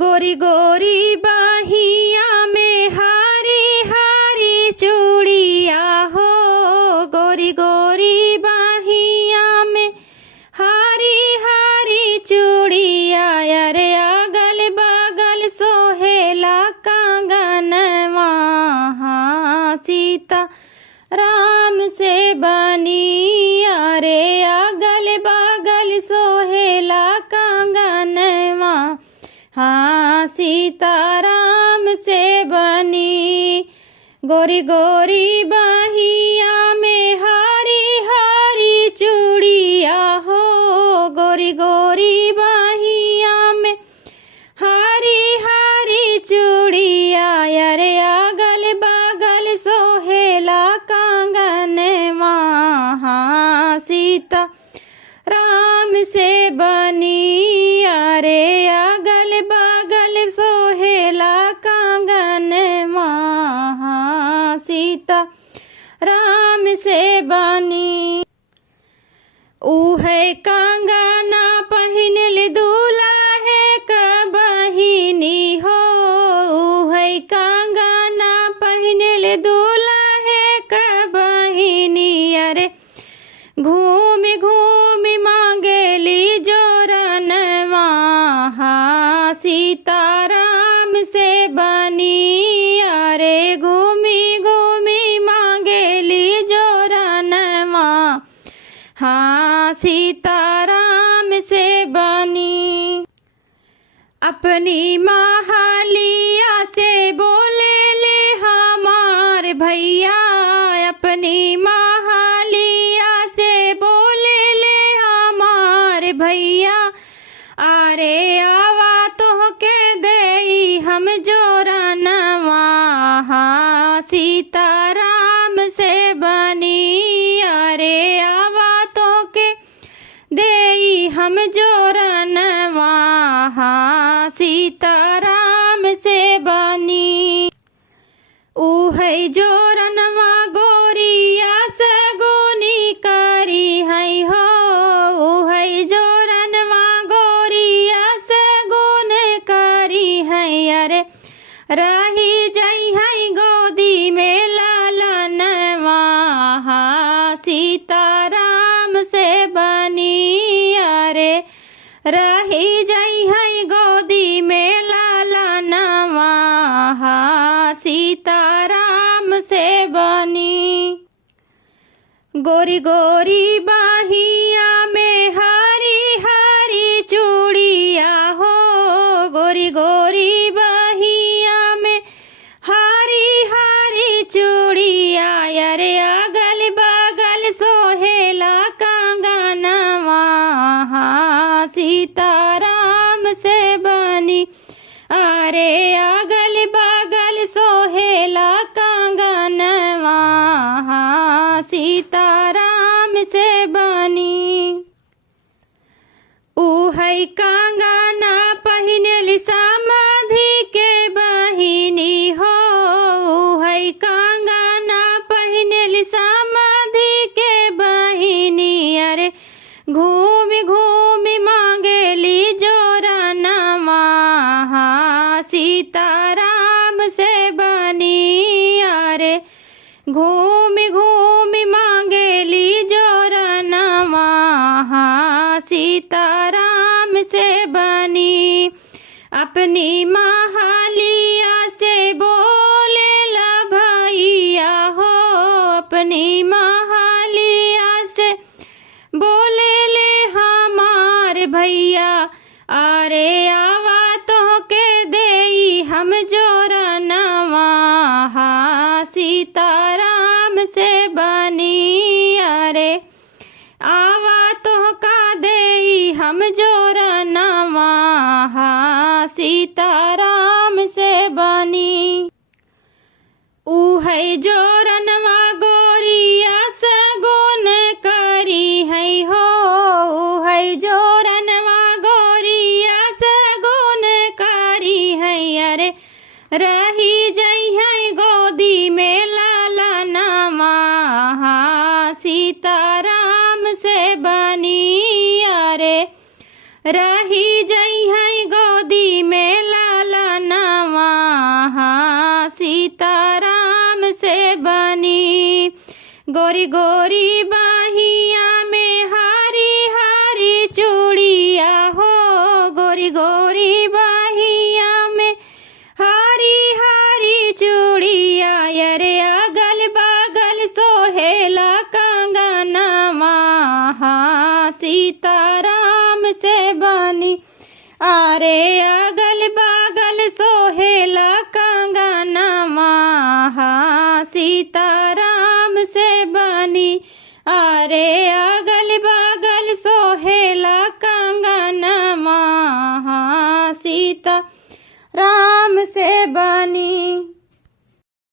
गोरी गोरी बाहिया में हारी हारी चूड़िया हो, गोरी गोरी बाहिया में हारी हारी चूड़िया। अरे अगल बगल सोहेला कंगनवा, सीता राम से बनी। अरे अगल बगल सोहेला कंगनवा, हाँ सीताराम से बनी। गोरी गोरी बाहिया में हारी हारी चूड़िया हो, गोरी गोरी बाहिया में हारी हारी चूड़िया। अरे अगल बगल सोहेला कंगनवा, हाँ सीता राम से बनी। अरे अगल बगल सोहेला कंगनवा, हाँ सीता राम से बनी। उहे कंगना पहिनल दुल्हे क बहिनी हो, उहे कंगना पहिनल दुल्हे क बहिनी। अरे घूमि घूमि मांगेली जोरनवा, हाँ सीताराम से बनी। अरे घूमि घूमि मांगेली जोरनवा, हाँ सीताराम से बनी। अपनी महालिया से बोले ले हमार भैया, अपनी महालिया से बोले ले हमार भैया। अरे आवा तो के दे हम जोरनवा, हाँ सीताराम से बनी। अरे आवा तो के दे हम जोरनवा, हाँ सीताराम से बनी। उहै जोरनवा गोरिया सगुनी करी है हो, उहै जोरनवा गोरिया सगुन करी है। अरे रही जई है गोदी में लालनवा, हाँ सीताराम से बनी। अरे रही जई है गोदी में लालनवा, हाँ सीताराम से बनी। गोरी गोरी बाहिया में हारी हारी चूड़िया हो, गोरी गोरी बाहिया में हारी हारी चूड़िया। अरे अगल बगल सोहेला कंगनवा, हाँ सीताराम से बनी। अरे अगल बगल सोहेला कंगनवा, हाँ सीताराम से बनी। उहै कंगना पहिनल समाधि के बहिनी हो, उहै कंगना पहिनल समाधि के बहिनी। अरे घूमि घूमि मांगेली जोरनवा, हाँ सीताराम से बनी। अरे घूमि घूमि मांगेली जोरनवा, हाँ सीताराम से बनी। अपनी महालिया से बोले ला भैया हो, अपनी महालिया से बोले ले हमार भैया। अरे आवा तो के देई हम जोरनवा, हाँ सीताराम से बनी। अरे आवा तो का देई हम जोरनवा, हाँ सीताराम से बनी। उहै जोरनवा गोरिया सगुन करी है हो, उहै जोरनवा गोरिया सगुन करी है। अरे रही जई है गोदी में लालनवा, हाँ सीताराम से बनी। अरे रही जई है गोदी में ला गोरी गोरी बाहिया में हारी हारी चूड़िया हो, गोरी गोरी बाहिया में हारी हारी चूड़िया, अरे अगल बगल सोहेला कंगनवा, सीताराम से बनी, अरे अगल बगल सोहेला कंगनवा, सीताराम से बनी, अरे अगल